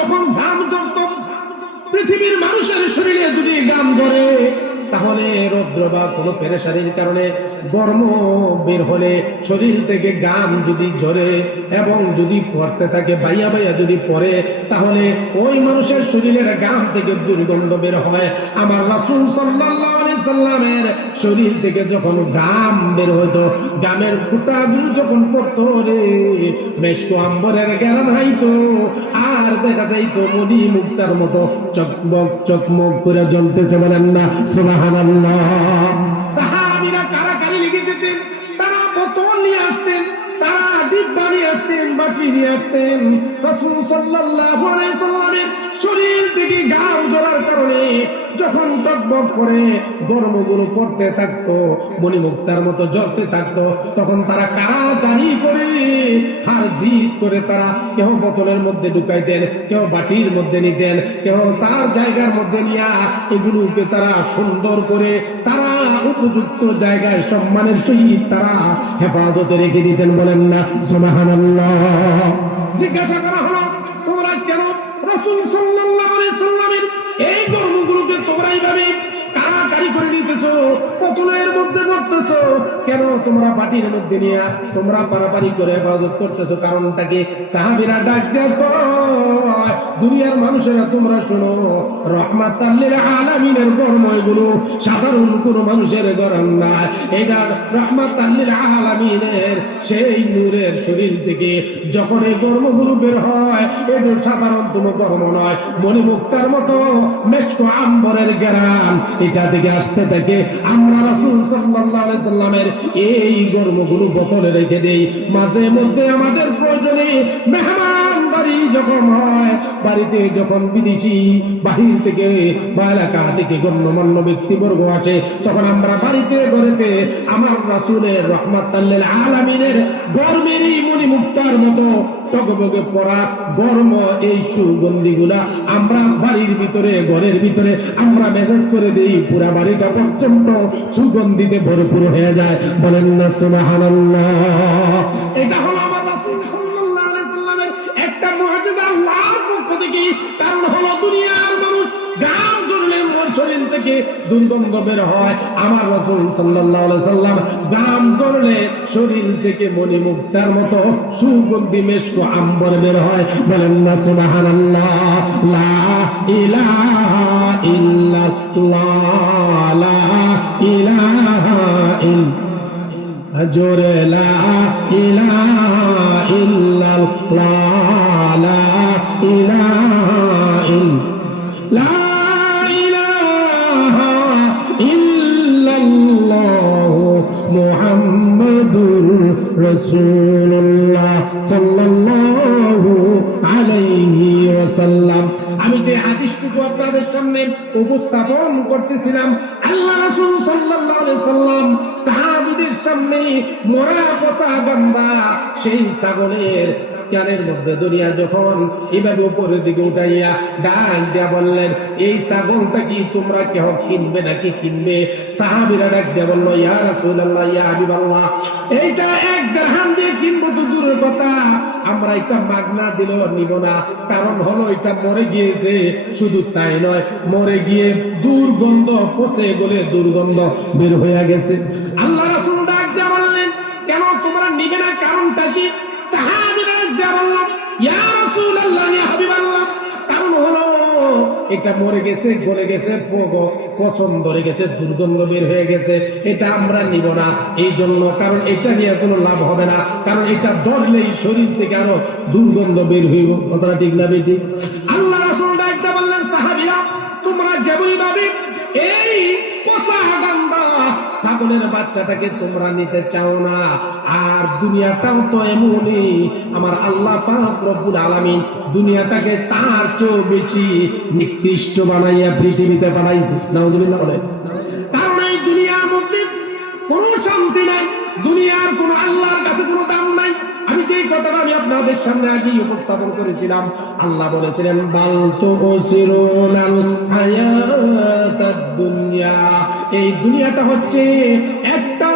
যখন ঘাম ঝরত, পৃথিবীর মানুষের শরীরে যদি ঘাম ঝরে তাহলে রৌদ্র বা কোনো পেরেশানির কারণে গরম বের হলে শরীর থেকে ঘাম যদি ঝরে এবং যদি পড়তে থাকে বাইয়া বাইয়া যদি পড়ে, তাহলে ওই মানুষের শরীরের ঘাম থেকে দুর্গন্ধ বের হয়। আমার রাসূল সাল্লাল্লাহু আলাইহি সাল্লামের শরীর থেকে যখন ঘাম বের হতো, ঘামের ফোঁটাগুলো যখন পড়তো রে, মেশক আম্বরের ঘ্রাণ হইতো, আর দেখা যাইতো মনি মুক্তার মতো চকমক চকমক করে জ্বলতেছে। বলেন না সুবহানাল্লাহ। সাহাবীরা কারাকারি লেগে যেতেন, তারা বোতল নিয়ে আসতেন, তারা ডিব্বা নিয়ে আসতেন, বাটি নিয়ে আসতেন। রাসূল সাল্লাল্লাহু আলাইহি সাল্লামের শরীর থেকে ঘাম ঝরার কারণে যখন টকবক করে গরমগুলো পড়তে থাকতো, মণিমুক্তার মতো জ্বলতে থাকতো, তখন তারা কারাকারি করে হার জিত করে তারা কেউ বোতলের মধ্যে ঢুকাইতেন, কেউ বাটির মধ্যে নিতেন, কেউ তার জায়গার মধ্যে নিয়ে এগুলোকে তারা সুন্দর করে তারা উপযুক্ত জায়গায় সম্মানের সহিত তারা হেফাজতে রেখে দিতেন। বলেন না সুবহানাল্লাহ। জিজ্ঞাসা করা হলো, তোমরা কেন রাসূল সাল্লাল্লাহু আলাইহি সাল্লামের এই গরমগুলোকে তোমরা এইভাবে কারাকারি করে নিতেছো, বোতলের মধ্যে ভরতেছো, কেন তোমরা বাটির মধ্যে নিয়ে তোমরা পারাপারি করে হেফাজত করতেছো? কারণটা কি? সাহাবীরা ডাক দেয়, দুনিয়ার মানুষেরা তোমরা শোনো, রাহমাতাল লিল আলামিনের গরম এগুলো সাধারণ কোন মানুষের গরম না, এটা রাহমাতাল লিল আলামিনের সেই নূরের শরীর থেকে যখন এই গরমগুলো বের হয়, এটা সাধারণ কোনো গরম নয়, মণিমুক্তার মতো মেশক আম্বরের ঘ্রাণ এটা থেকে আসতে থাকে। আমরা রাসূল সাল্লাল্লাহু আলাইহি সাল্লামের এই গরমগুলো বোতলে রেখে দেই, মাঝে মধ্যে আমাদের প্রয়োজনে মেহমানদারি যখন হয়, বাড়িতে যখন বিদেশি বাহির থেকে বা এলাকা থেকে গণ্যমান্য ব্যক্তিবর্গ আসে, তখন আমরা বাড়িতে ঘরেতে আমার রাসূলের রাহমাতাল লিল আলামিনের গরমেরই মণিমুক্তার মতো টকবকে পড়া গরম এই সুগন্ধিগুলা আমরা বাড়ির ভিতরে ঘরের ভিতরে আমরা মেসেজ করে দেই, পুরা বাড়িটা পর্যন্ত সুগন্ধিতে ভরপুর হয়ে যায়। বলেন না সুবহানাল্লাহ। এটা হলো আমার রাসূল সাল্লাল্লাহু আলাইহি সাল্লামের একটা মুআজিজা আল্লাহর পক্ষ থেকে। কারণ হলো দুনিয়ার মানুষ ঘাম ঝরলে শরীর থেকে দুর্গন্ধ বের হয়, আমার রাসূল সাল্লাল্লাহু আলাইহি সাল্লাম ঘাম ঝরলে শরীর থেকে মণিমুক্তার মতো সুগন্ধি মেশক আম্বর বের হয়। বলেন না সুবহানাল্লাহ। লা ইলাহা ইল্লাল্লাহ, লা ইলাহা ইল্লাল্লাহ, জোরে লা ইলাহা ইল্লাল্লাহ, লা ইলাহা ইল্লাল্লাহ, মুহাম্মাদুর রাসূলুল্লাহ সাল্লাল্লাহু আলাইহি ওয়াসাল্লাম। আমি যে হাদিসটুকু আপনাদের সামনে উপস্থাপন করতেছিলাম, আল্লাহ রাসূল সাল্লাল্লাহু আলাইহি সাল্লাম সাহাবীদের সামনে মরা পচা বান্দা সেই ছাগলের কানের মধ্যে দুনিয়া যখন এভাবে উপরের দিকে উঠাইয়া ডাক দিয়া বললেন, এই ছাগলটা কি তোমরা কেউ কিনবে নাকি কিনবে? সাহাবীরা ডাক দিয়া বলল, ইয়া রাসূলুল্লাহ, ইয়া হাবিবাল্লাহ, এইটা এক দিরহাম দিয়ে কিনবো তো দূরের কথা, আমরা এটা মাগনা দিলেও নিব না। কারণ হলো এটা মরে গিয়েছে, শুধু তাই নয়, মরে গিয়ে দুর্গন্ধ পচে বলে দুর্গন্ধ বের হয়ে গেছে। আল্লাহ রাসূল ডাক দিয়া বললেন, কেন তোমরা নিবে না? কারণটা কি? সাহাবীরা ডাক দিয়া বলল, ইয়া রাসূলুল্লাহ, ইয়া হাবিবাল্লাহ, কারণ হলো এটা মরে গেছে, গলে গেছে, পচন ধরে গেছে, দুর্গন্ধ বের হয়ে গেছে, এটা আমরা নিব না। এই জন্য, কারণ এটা নিয়ে কোনো লাভ হবে না, কারণ এটা ধরলেই শরীর থেকে আরো দুর্গন্ধ বের হইব। কথাটা ঠিক না বেটি? আল্লাহ রাসূল ডাকতে বললেন, সাহাবীরা তোমরা যেমনই ভাবে এই পচা গান্দা ছাগলের বাচ্চাটাকে তোমরা নিতে চাও না, আর দুনিয়াটাও তো এমনই, আমার আল্লাহ পাক রব্বুল আলামিন দুনিয়াটাকে তার চেয়েও বেশি নিকৃষ্ট বানাইয়া পৃথিবীতে পাঠাইছে। নাউজুবিল্লাহ বলে। কারণ এই দুনিয়ার মধ্যে কোনো শান্তি নাই, দুনিয়ার কোনো আল্লাহর কাছে কোনো দাম নাই। আমি যে কথাটা আমি আপনাদের সামনে আগেই উপস্থাপন করেছিলাম, আল্লাহ বলেছিলেন, বাল তুসিরুনাল হায়াতাদ দুনিয়া, এই দুনিয়াটা হচ্ছে একটা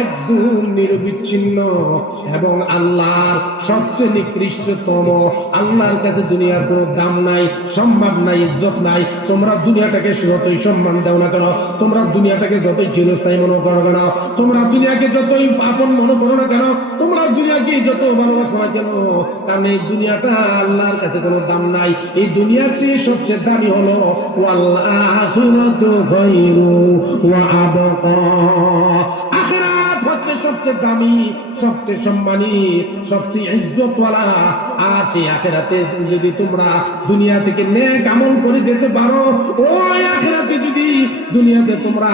একদম নিরবিচ্ছিন্ন এবং আল্লাহর সবচেয়ে নিকৃষ্টতম। আল্লাহর কাছে দুনিয়ার কোনো দাম নাই, সম্মান নাই, ইজ্জত নাই। তোমরা দুনিয়াটাকে যতই সম্মান দাও না কেন, তোমরা দুনিয়াটাকে যতই চিরস্থায়ী মনে করো কেন, তোমরা দুনিয়াকে যতই আপন মনে করো না কেন, তোমরা দুনিয়াকে যত ভালোবাসো না কেন, কারণ এই দুনিয়াটা আল্লাহর কাছে কোনো দাম নাই। এই দুনিয়ার চেয়ে সবচেয়ে দামি হলো ওয়াল আখিরাতু খায়রু ওয়া আবকা। আখিরাত হচ্ছে সবচেয়ে দামি, সবচেয়ে সম্মানী, সবচেয়ে ইজ্জতওয়ালা। আর সেই আখিরাতে যদি তোমরা দুনিয়া থেকে নেক আমল করে যেতে পারো, ওই আখিরাতে যদি দুনিয়াতে তোমরা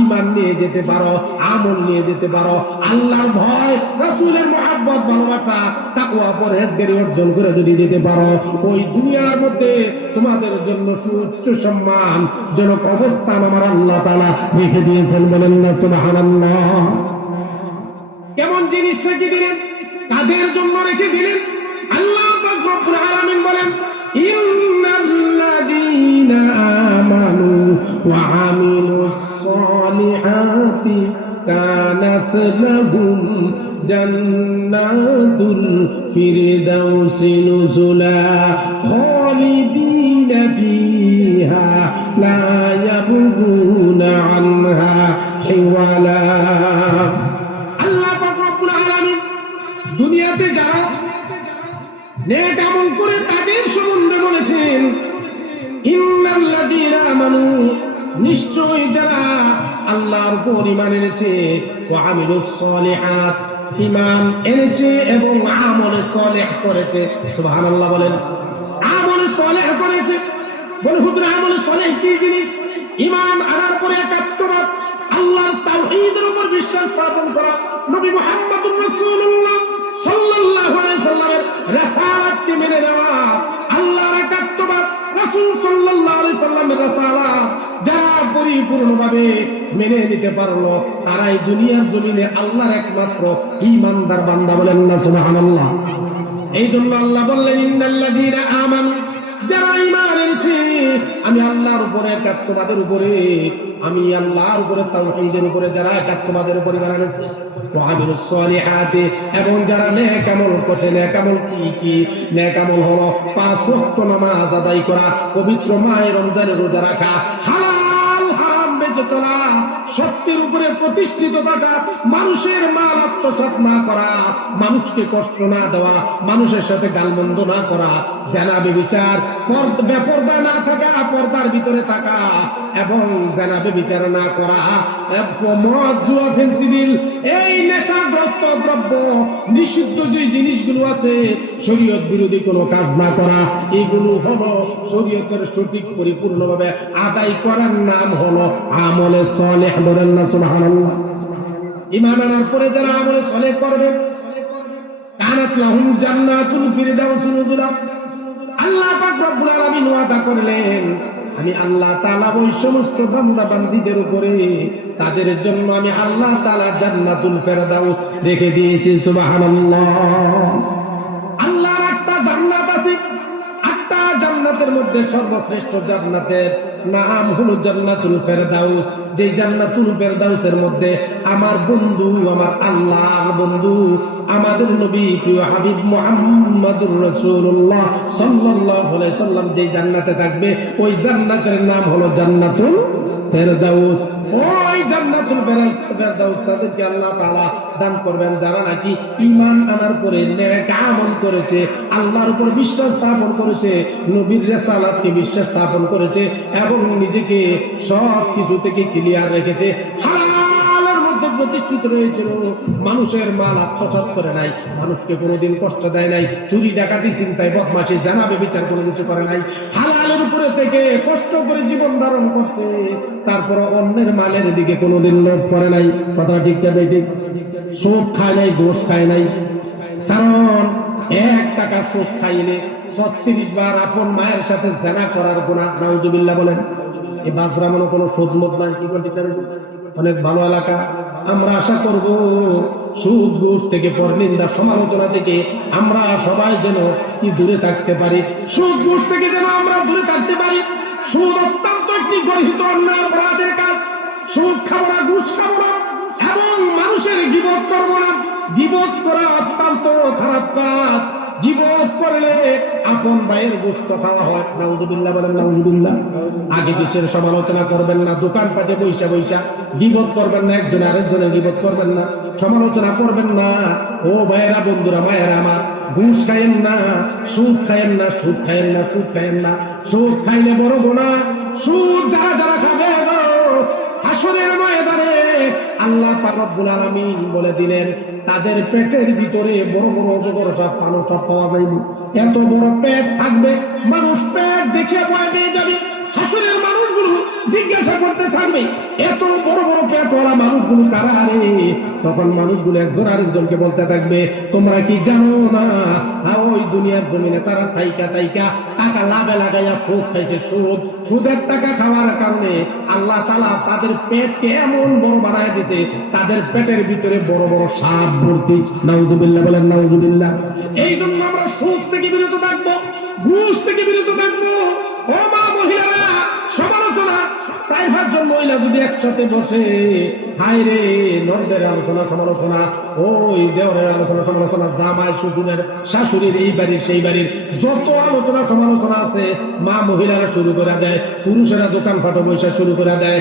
ঈমান নিয়ে যেতে পারো, আমল নিয়ে যেতে পারো, আল্লাহর ভয়, রাসূলের মহব্বত, ভালোবাসা, তাকওয়া, পরহেজগারি অর্জন করে যদি যেতে পারো, ওই দুনিয়ার মধ্যে তোমাদের জন্য সুউচ্চ সম্মান জনক অবস্থান আমার আল্লাহ তাআলা রেখে দিয়েছেন। বলেন না সুবহানাল্লাহ। কেমন জিনিস রেখে দিলেন, কাদের জন্য রেখে দিলেন? আল্লাহ পাক রব্বুল আলামিন বলেন, ইন্নাল্লাযীনা আমানু ওয়া আমিলুস সালিহাতি কানাত লাহুম জান্নাতুল ফিরদাউসি নুজুলা খালিদিনা ফিহা লা ইয়াবগুনা আনহা হিওয়ালা। আল্লাহ পাক রব্বুল আলামিন দুনিয়াতে যারা নেক আমল করে তাদের সম্বন্ধে বলেছেন, ইন্নাল্লাযীনা আমানু, নিশ্চয় যারা আল্লাহর উপর ঈমান এনেছে, ওয়া আমিলুস সালিহাত, ঈমান এনেছে এবং আমলে সালেহ করেছে। সুবহানাল্লাহ বলেন। আমলে সালেহ করেছে। বলে হুজুর আমলে সালেহ কি জিনিস? ঈমান আনার পরে একাত্মবাদ, আল্লাহর তাওহীদের উপর বিশ্বাস স্থাপন করা, নবী মুহাম্মদুর রাসূলুল্লাহ সাল্লাল্লাহু আলাইহি সাল্লামের রাসালাতকে মেনে নেওয়া, আল্লাহর একাত্মবাদ, রাসূল সাল্লাল্লাহু আলাইহি সাল্লামের রাসালাত যারা পরিপূর্ণভাবে মেনে নিতে পারলো, তারাই দুনিয়ার জমিনে আল্লাহর একমাত্র ঈমানদার বান্দা। বলেন না সুবহানাল্লাহ। এই জন্য আল্লাহ বললেন, ইন্নাল্লাযীনা আমানু, যারা ঈমান এনেছে আমি আল্লাহর উপরে, একাত্মবাদের উপরে, আমি আল্লাহর উপরে, তাওহীদের উপরে যারা একাত্মবাদের উপরে ঈমান এনেছে, ওয়া আমিলুস সালিহাতি, এবং যারা নেক আমল করছে। নেক আমল কি কি? নেক আমল হলো 5 ওয়াক্ত নামাজ আদায় করা, পবিত্র মাহে রমজানের রোজা রাখা, হালাল হারাম বেঁচে চলা, সত্যের উপরে প্রতিষ্ঠিত থাকা, মানুষের মাল আত্মসাৎ না করা, মানুষকে কষ্ট না দেওয়া, মানুষের সাথে গালমন্দ না করা, জেনা ব্যভিচার, বেপরদা না থাকা, পর্দার ভিতরে থাকা এবং জেনা ব্যভিচার না করা, মদ, জুয়া, ফেন্সিডিল, এই নেশাগ্রস্ত দ্রব্য, নিষিদ্ধ যে জিনিসগুলো আছে, শরীয়ত বিরোধী কোনো কাজ না করা, এগুলো হলো শরীয়তের সঠিক পরিপূর্ণভাবে আদায় করার নাম হলো আমলে সালেহ। বলেন না সুবহানাল্লাহ। ঈমান আনার পরে যারা আমলে সালেহ করবে, কানাত লাহুম জান্নাতুল ফিরদাউসি নুজুলা। আল্লাহ পাক রব্বুল আলামিন ওয়াদা করলেন, আমি আল্লাহ তাআলা ওই সমস্ত বান্দা বান্দীদের উপরে, তাদের জন্য আমি আল্লাহ তাআলা জান্নাতুল ফিরদাউস রেখে দিয়েছি। সুবহানাল্লাহ। আল্লাহর একটা জান্নাত আছে, একটা জান্নাতের মধ্যে সর্বশ্রেষ্ঠ জান্নাতের নাম হলো জান্নাতুল ফেরদাউস। যে জান্নাতুল ফেরদাউসের মধ্যে আমার বন্ধু, আমার আল্লাহর বন্ধু, আমাদের নবী প্রিয় হাবিব মুহাম্মদুর রাসূলুল্লাহ সাল্লাল্লাহু আলাইহি সাল্লাম যে জান্নাতে থাকবে, ওই জান্নাতের নাম হলো জান্নাতুল ফেরদাউস। ওই জান্নাতুল ফেরদাউস তাদেরকে আল্লাহ তাআলা দান করবেন যারা নাকি ঈমান আনার পরে নেক আমল করেছে, আল্লাহর উপর বিশ্বাস স্থাপন করেছে, নবীর রিসালাতকে বিশ্বাস স্থাপন করেছে এবং নিজেকে সব কিছু থেকে ক্লিয়ার রেখেছে, হালালের মধ্যে প্রতিষ্ঠিত রয়েছিল, মানুষের মাল আত্মসাৎ করে নাই, মানুষকে কোনোদিন কষ্ট দেয় নাই, চুরি ডাকাতি চিন্তায় বদমাশি জানা ব্যভিচার কোনো কিছু করে নাই, হালালের উপরে থেকে কষ্ট করে জীবন ধারণ করছে, তারপর অন্যের মালের দিকে কোনোদিন লোভ করে নাই। কথা ঠিক না বেঠিক? সুদ খায় নাই, ঘুষ খায় নাই, কারণ 1 টাকা সুদ খাইলে 36 বার আপন মায়ের সাথে জেনা করার গুনাহ। নাউজুবিল্লাহ বলেন। এই বাজরা মনে কোনো সুদ মুদ নাই, কি করে? অনেক ভালো এলাকা। আমরা আশা করব সুদ ঘুষ থেকে, পরনিন্দা সমালোচনা থেকে আমরা সবাই যেন কি দূরে থাকতে পারি, সুদ ঘুষ থেকে যেন আমরা দূরে থাকতে পারি। সুদ অত্যন্ত একটি গর্হিত অন্যায় অপরাধের কাজ। সুদ খাবো না, ঘুষ খাবো না এবং মানুষ মানুষের গীবত করব না। গীবত করা অত্যন্ত খারাপ কাজ। গীবত করলে আপন ভাইয়ের গোশত খাওয়া হয়। নাউজুবিল্লাহ বলেন, নাউজুবিল্লাহ। আগে পিছের সমালোচনা করবেন না, দোকানপাটে বইসা বইসা গীবত করবেন না, একজন আরেকজনের গীবত করবেন না, সমালোচনা করবেন না। ও ভাইয়েরা, বন্ধুরা, মায়েরা আমার, ঘুষ খাইয়েন না, সুদ খাইয়েন না, সুদ খাইয়েন না, সুদ খাইয়েন না। সুদ খাইলে বড় গুনাহ। সুদ যারা যারা খাবে হাসরের ময়দানে আল্লাহ পাক রব্বুল আলামিন বলে দিলেন, তাদের পেটের ভিতরে বড় বড় অজগর সব পানো সব পাওয়া যাইবে। এত বড় পেট থাকবে, মানুষ পেট দেখে ভয় পেয়ে যাবে। হাসরের মানুষগুলো জিজ্ঞাসা করতে থাকবে, এত বড় বড় পেটওয়ালা মানুষগুলো কারা রে? তখন মানুষগুলো একজন আরেকজনকে বলতে থাকবে, তোমরা কি জানো না ওই দুনিয়ার জমিনে তারা থাইকা থাইকা টাকা লাভে লাগাইয়া সুদ খাইছে। সুদের টাকা খাওয়ার কারণে আল্লাহ তাআলা তাদের পেটকে এমন বড় বানায় দিয়েছে, তাদের পেটের ভিতরে বড় বড় সাপ ভর্তি। নাউজুবিল্লাহ বলেন, নাউজুবিল্লাহ। এই জন্য আমরা সুদ থেকে বিরত থাকবো, ঘুষ থেকে বিরত থাকবো। ও মা, মহিলারা, সমালোচনা 4-5 জন মহিলা যদি একসাথে বসে, হায় রে, নর্দের আলোচনা সমালোচনা, ওই দেওরের আলোচনা সমালোচনা, জামাই শ্বশুরের শাশুড়ির এই বাড়ির সেই বাড়ির যত আলোচনা সমালোচনা আছে, মা মহিলারা শুরু করে দেয়, পুরুষেরা দোকান ফাটো বৈশা শুরু করে দেয়।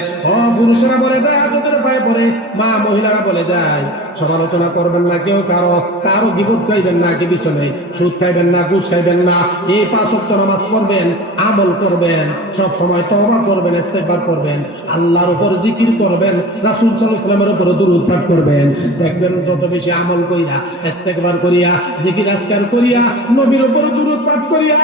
পুরুষেরা বলে যায় আদতের পায়ে পড়ে, মা মহিলারা বলে যায় সমালোচনা করবেন না কেউ, কারো গীবত খাইবেন না, কি পিছনে সুদ খাইবেন না, ঘুষ খাইবেন না। এই 5 ওয়াক্ত নামাজ পড়বেন, আমল করবেন, সব সময় তওবা করবেন, ইস্তেগফার করবেন, আল্লাহর উপর জিকির করবেন, রাসূল সাল্লাল্লাহু আলাইহি ওয়াসাল্লামের উপর দরুদ পাঠ করবেন। দেখবেন যত বেশি আমল কইরা, ইস্তেগফার করিয়া, জিকির আজকার করিয়া, নবীর উপর দরুদ পাঠ করিয়া,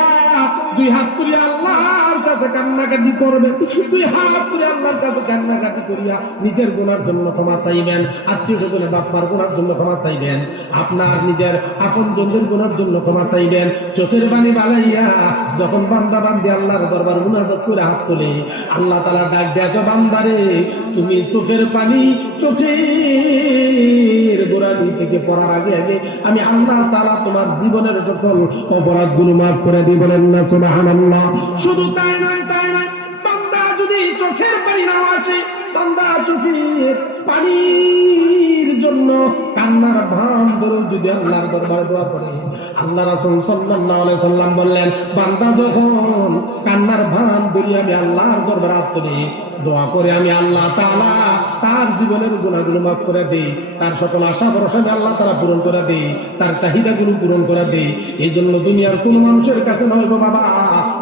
2 হাত করিয়া আল্লাহর কাছে কান্নাকাটি করবেন, 2 হাত করে আল্লাহর কাছে কান্নাকাটি করিয়া নিজের গুনার জন্য ক্ষমা চাইবেন, আত্মীয়-স্বজনের বাপ-মার গুনার জন্য ক্ষমা চাইবেন, আপনার নিজের আপনজনদের গুনার জন্য ক্ষমা চাইবেন। চোখের পানি বালাইয়া যখন বান্দা বান্দি আল্লাহর দরবার মুনাজাত করে হাত তোলে, আল্লাহ তাআলা ডাক দেয়, বান্দারে, তুমি চোখের পানি চোখের গোড়ালি থেকে পড়ার আগে আগে আমি আল্লাহ তাআলা তোমার জীবনের সকল অপরাধগুলো মাফ করে দিই। বলেন না সুবহানাল্লাহ। শুধু তাই নয়, বান্দা যদি চোখের পানি নাও আছে, বান্দা চোখের পানির জন্য কান্নার ভান ধরে যদি আল্লাহর দরবারে দোয়া করে, আল্লাহ রাসূল সাল্লাল্লাহু আলাইহি সাল্লাম বললেন, বান্দা যখন কান্নার ভান ধরে আমি আল্লাহর দরবারে হাত তুলি, দোয়া করে আমি আল্লাহ তাআলা তার জীবনের গুনাহগুলো মাফ করে দেই, তার সকল আশা ভরসা আল্লাহ তাআলা পূরণ করে দেই, তার চাহিদাগুলো পূরণ করে দেই। এই জন্য দুনিয়ার কোন মানুষের কাছে নয় গো বাবা,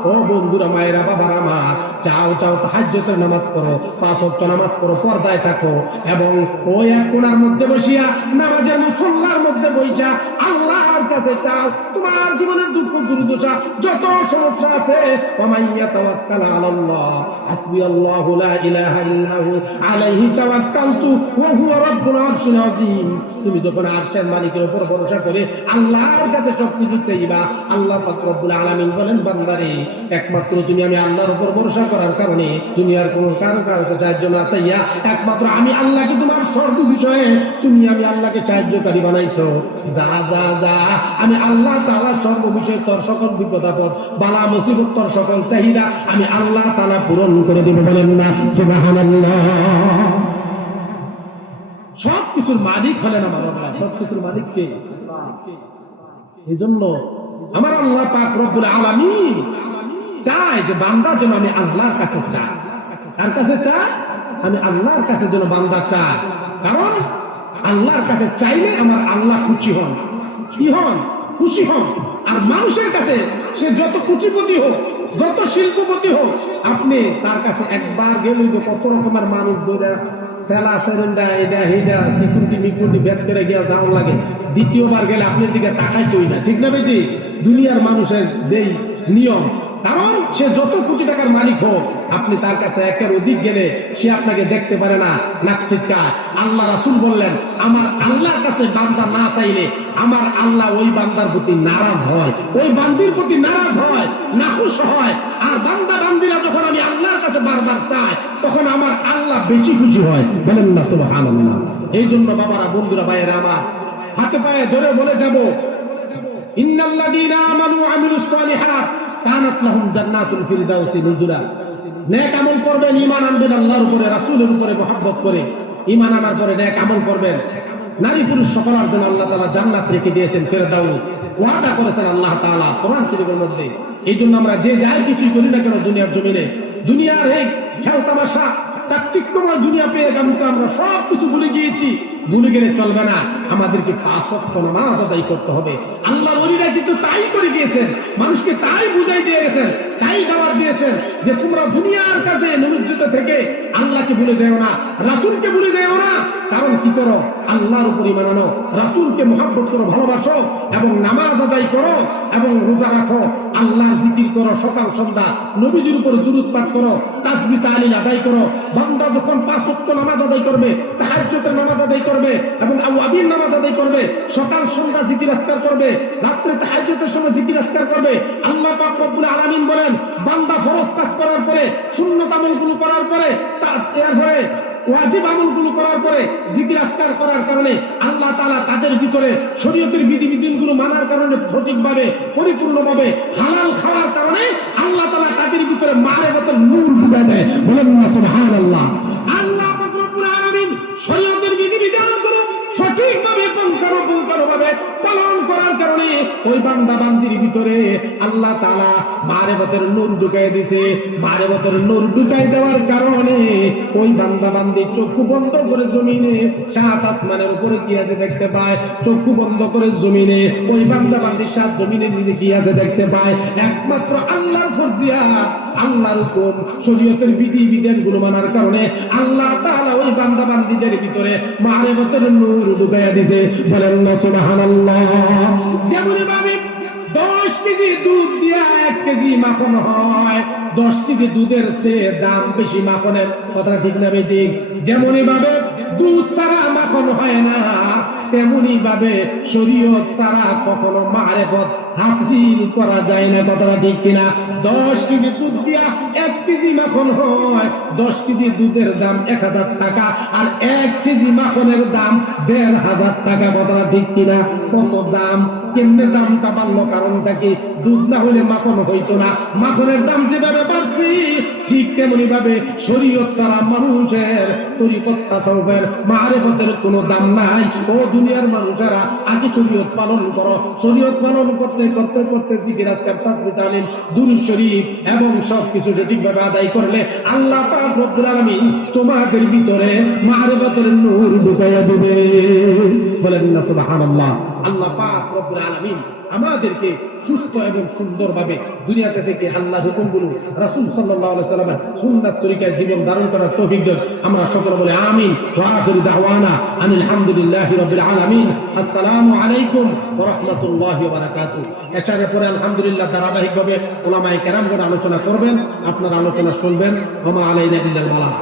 ও বন্ধুরা, মায়েরা, বাবারা আমার, চাও তাহাজ্জুদের নামাজ পড়ো, 5 ওয়াক্ত নামাজ পড়ো, পর্দায় থাকো, এবং ওই এক কোণার মধ্যে বসিয়া নামাজের মুসল্লার মধ্যে বসিয়া আল্লাহর কাছে চাও তোমার জীবনের দুঃখ দুর্দশা যত সমস্যা আছে, ওমাইয়া তাওয়াক্কাল আলাল্লাহ হাসবিয়াল্লাহু লা ইলাহা ইল্লাহু আলাইহি তাওয়াক্কালতু ওয়া হুয়া রাব্বুল আরশিল আযীম। তুমি যখন আরশের মালিকের উপর ভরসা করে আল্লাহর কাছে সবকিছু চাইবা, আল্লাহ পাক রব্বুল আলামিন বলেন, বান্দারে, একমাত্র তুমি আমি আল্লাহর উপর ভরসা করার কারণে তুমি আর কোনো কারো কাছে সাহায্য না চাইয়া একমাত্র আমি আল্লাহকে তোমার সর্ব বিষয়ে তুমি আমি আল্লাহকে সাহায্যকারী বানাইছো। যা যা যা, আমি আল্লাহ তাআলা সর্ব বিষয়ে তোর সকল বিপদ আপদ, বালা মুসিবত, তোর সকল চাহিদা আমি আল্লাহ তাআলা পূরণ করে দেব। বলেন না সুবহানাল্লাহ। সব কিছুর মালিক হলেন আমার আল্লাহ। সব কিছুর মালিক কে? এই জন্য আমার আল্লাহ পাক রব্বুল আলামিন চায় যে বান্দা যেন আমি আল্লাহর কাছে চায়। কার কাছে চায়? আমি আল্লাহর কাছে যেন বান্দা চায়। কারণ আল্লাহর কাছে চাইলে আমার আল্লাহ খুশি হন। কি হন? খুশি হন। আর মানুষের কাছে সে যত কুচিপতি হোক, যত শিল্পপতি হোক, আপনি তার কাছে একবার গেলে কত রকমের মানুষ ধরে সেলা সেরেন্ডা এটা হেটা সিকিউরিটি মিকুরিটি ব্যাগ করে গিয়া যাওয়া লাগে, দ্বিতীয়বার গেলে আপনার দিকে তাকাইতই না। ঠিক না বেটি? দুনিয়ার মানুষের যেই নিয়ম, কারণ সে যত কোটি টাকার মালিক হোক, আপনি তার কাছে একের অধিক গেলে সে আপনাকে দেখতে পারে না, নাক ছিটকায়। আল্লাহ রাসূল বললেন, আমার আল্লাহর কাছে বান্দা না চাইলে আমার আল্লাহ ওই বান্দার প্রতি নারাজ হয়, ওই বান্দির প্রতি নারাজ হয়, নাখুশ হয়। আর বান্দা বান্দিরা যখন আমি আল্লাহর কাছে বারবার চাই, তখন আমার আল্লাহ বেশি খুশি হয়। বলেন না সুবহানাল্লাহ। এই জন্য বাবারা, বন্ধুরা, ভাইয়েরা আমার, হাতে পায়ে ধরে বলে যাব, ইন্নাল্লাযীনা আমানু ওয়া আমিলুস সালিহাত কানাত লাহুম জান্নাতুল ফিরদাউসি নুজুলা। নেক আমল করবেন, ঈমান আনবেন আল্লাহর উপরে, রাসূলের উপরে মহব্বত করে, ঈমান আনার পরে নেক আমল করবেন, নারী পুরুষ সকলের জন্য আল্লাহ তাআলা জান্নাত রেখে দিয়েছেন, ফেরদাউস ওয়াদা করেছেন আল্লাহ তাআলা কোরআন শরীফের মধ্যে। এই জন্য আমরা যে যাই কিছুই করি না কেন দুনিয়ার জমিনে, দুনিয়ার এই খেল তামাশা চাকচিক্যময় দুনিয়া পেয়ে কিন্তু আমরা সব কিছু ভুলে গিয়েছি। ভুলে গেলে চলবে না, আমাদেরকে 5 ওয়াক্ত নামাজ আদায় করতে হবে। আল্লাহর ওলিরা কিন্তু তাই করে গিয়েছেন, মানুষকে তাই বুঝাই দিয়ে গেছেন, তাই দাওয়াত দিয়েছেন যে তোমরা দুনিয়ার কাজে নিমজ্জিত থেকে আল্লাহকে ভুলে যাও না, রাসূলকে ভুলে যাও না। কারণ কি করো? আল্লাহর উপর ঈমান আনো, রাসূলকে মহব্বত করো, ভালোবাসো এবং নামাজ আদায় করো এবং রোজা রাখো, আল্লাহর জিকির করো সকাল সন্ধ্যা, নবীজির উপর দুরূদ পাঠ করো, তাসবিহ তাহলিল আদায় করো। বান্দা যখন 5 ওয়াক্ত নামাজ আদায় করবে, তাহাজ্জুদের নামাজ আদায় করবে এবং আওয়াবির নামাজ আদায় করবে, সকাল সন্ধ্যা জিকির আজকার করবে, রাত্রে তাহাজ্জুদের সময় জিকির আজকার করবে, আল্লাহ পাক রব্বুল আলামিন বলেন বান্দা ফরজ কাজ করার পরে, সুন্নাত আমলগুলো করার পরে, এরপরে ওয়াজিব আমলগুলো করার পরে জিকির আজকার করার কারণে আল্লাহ তাআলা তাদের ভিতরে শরীয়তের বিধিবিধানগুলো মানার কারণে সঠিকভাবে পরিপূর্ণভাবে হালাল খাওয়ার কারণে আল্লাহ তাআলা তাদের ভিতরে মারিফাতুল নূর ঢুকায় দেয়। বলেন না সুবহানাল্লাহ। আল্লাহ পাক রব্বুল আলামিন শরীয়তের বিধিবিধানগুলো সঠিকভাবে পুঙ্খানুপুঙ্খভাবে পালন করার কারণে ওই বান্দা বান্দির ভিতরে আল্লাহ তাআলা মারিফাতের নূর ঢুকায় দিয়েছে। মারিফাতের নূর ঢুকায় দেওয়ার কারণে ওই বান্দা বান্দি চক্ষু বন্ধ করে জমিনে সাত আসমানের উপরে কি আছে দেখতে পায়, চক্ষু বন্ধ করে জমিনে ওই বান্দা বান্দি সাত জমিনে নিজে কি আছে দেখতে পায়। একমাত্র আল্লাহর ফরজিয়াত, আল্লাহর হুকুম, শরীয়তের বিধি বিধানগুলো মানার কারণে আল্লাহ তাআলা ওই বান্দা বান্দিদের ভিতরে মারিফাতের নূর ঢুকায়া দিয়েছে। বলেন না সুবহানাল্লাহ। যেমন ভাবে 10 কেজি দুধ দিয়া 1 কেজি মাখন হয়, 10 কেজি দুধের চেয়ে দাম বেশি মাখনের, কথা ঠিক না বেঠিক? যেমনই ভাবে দুধ ছাড়া মাখন হয় না, তেমনি ভাবে শরীয়ত ছাড়া কখনো মারিফত হাসিল করা যায় না, কথাটা ঠিক কিনা? 10 কেজি দুধ দিয়া 1 কেজি মাখন হয়, 10 কেজি দুধের দাম 1000 টাকা আর 1 কেজি মাখনের দাম 1500 টাকা, কথাটা ঠিক কিনা? কত দাম? কেমনে দামটা বাড়লো? কারণটা কি? দুধ না হলে মাখন হইতো না। মাখনের দাম যেভাবে বাড়ছে ঠিক তেমনি ভাবে শরীয়ত ছাড়া মানুষের তরিকত তাসাউফের মারিফতের কোনো দাম নাই। ও দুনিয়ার মানুষেরা আগে শরীয়ত পালন করো, শরীয়ত পালন করতে করতে করতে জিকির আজকার তাসবিহ তাহলিল দুরূদ শরীফ এবং সবকিছু সঠিকভাবে আদায় করলে আল্লাহ পাক রব্বুল আলামিন তোমাদের ভিতরে মারিফতের নূর ঢুকাইয়া দিবে। বলেন না সুবহানাল্লাহ। আল্লাহ পাক রব্বুল আলামিন আমাদেরকে সুস্থ এবং সুন্দরভাবে দুনিয়াতে থেকে আল্লাহর হুকুমগুলো, রাসূল সাল্লাল্লাহু আলাইহি সাল্লামের সুন্নাত তরিকায় জীবন ধারণ করার তৌফিক দেন। আমরা সকলে বলি আমিন। ওয়া আখিরু দাওয়ানা আনিল হামদুলিল্লাহি রাব্বিল আলামিন। আসসালামু আলাইকুম ওয়া রাহমাতুল্লাহি ওয়া বারাকাতুহু। এশারের পরে আলহামদুলিল্লাহ ধারাবাহিকভাবে উলামায়ে কেরামগণ আলোচনা করবেন, আপনারা আলোচনা শুনবেন। ওয়া মা আলাইনা ইল্লাল বালাগ।